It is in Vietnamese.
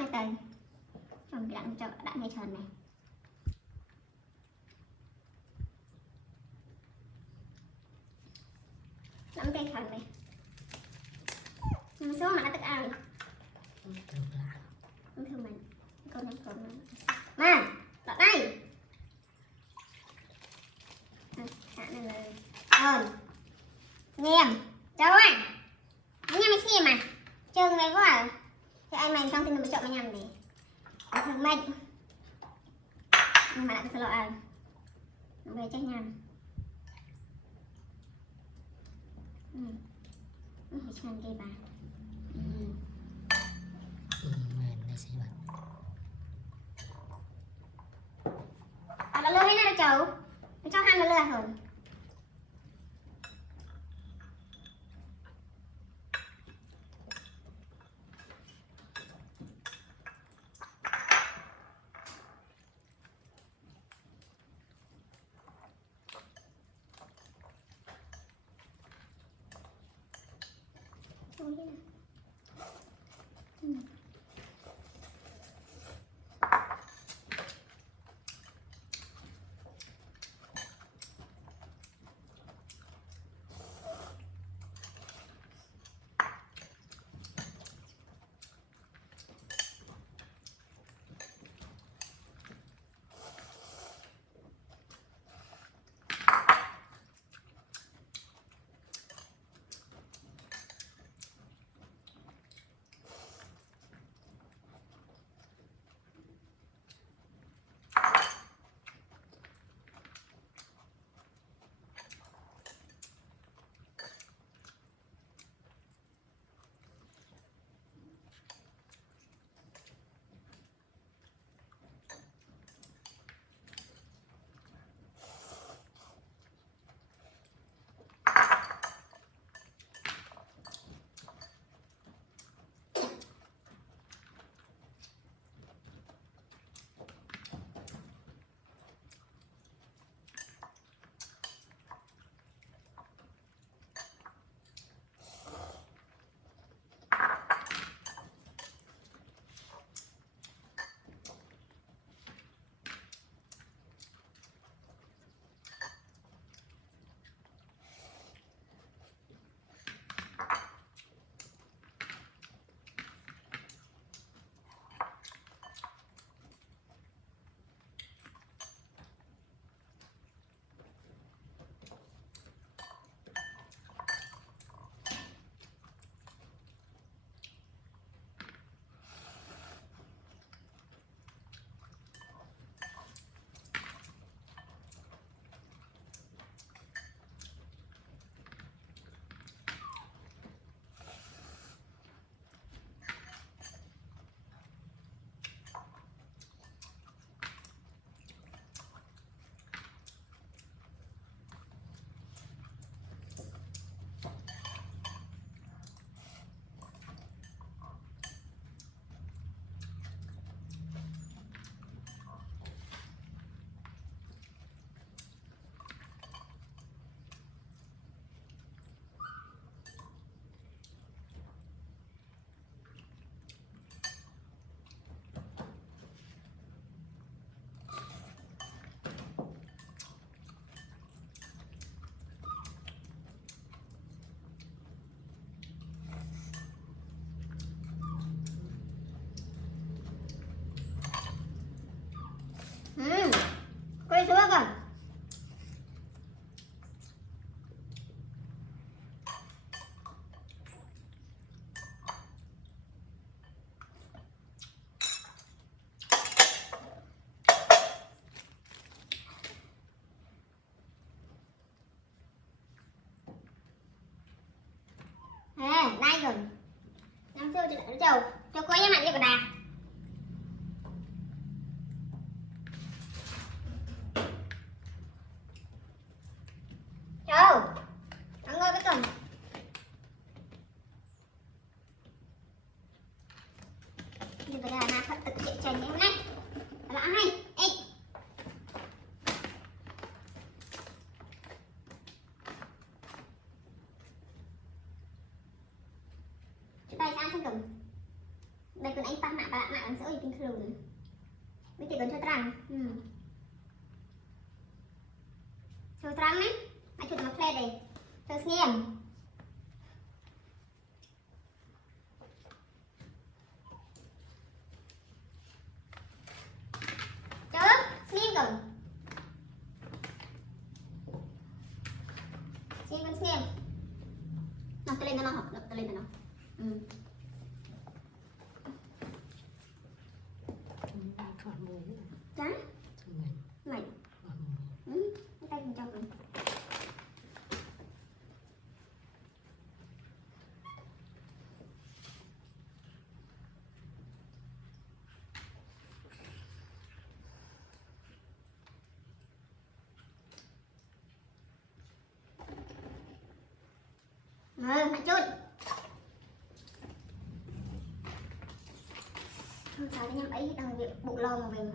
này tần trong đặng cho đặng này tròn này lắm cây phần này số mà nó tức ăn không thương mình con mà đọt đây này là nhem cháu ơi anh em xem mà chơi này quá à thì anh mày xong thì mình chọn mà nhầm này thường mệnh nhưng mà lại cái loại ăn về chắc nhầm phải chăn cây bà nó lơ hay nào cháu nó cho ăn nó lơ rồi quay xuống còn đây rồi năm xưa thì chầu cho cô em mạnh cho cả đà chầu mọi người với tuần thì bây giờ là phật thực hiện trần như thế này là hay ê đây sang không cầm đây còn anh tăng nặng bạn bạn sẽ ở trên lùi mấy chị còn cho trăng cho trăng ấy ai chụp một plate đây cho xem chớ xem cầm xem con xem nó lên nó học đập lên nó trắng mày cái tay mình trong rồi hãy chút không sao nhắm ấy đang việc bụng lo mà mình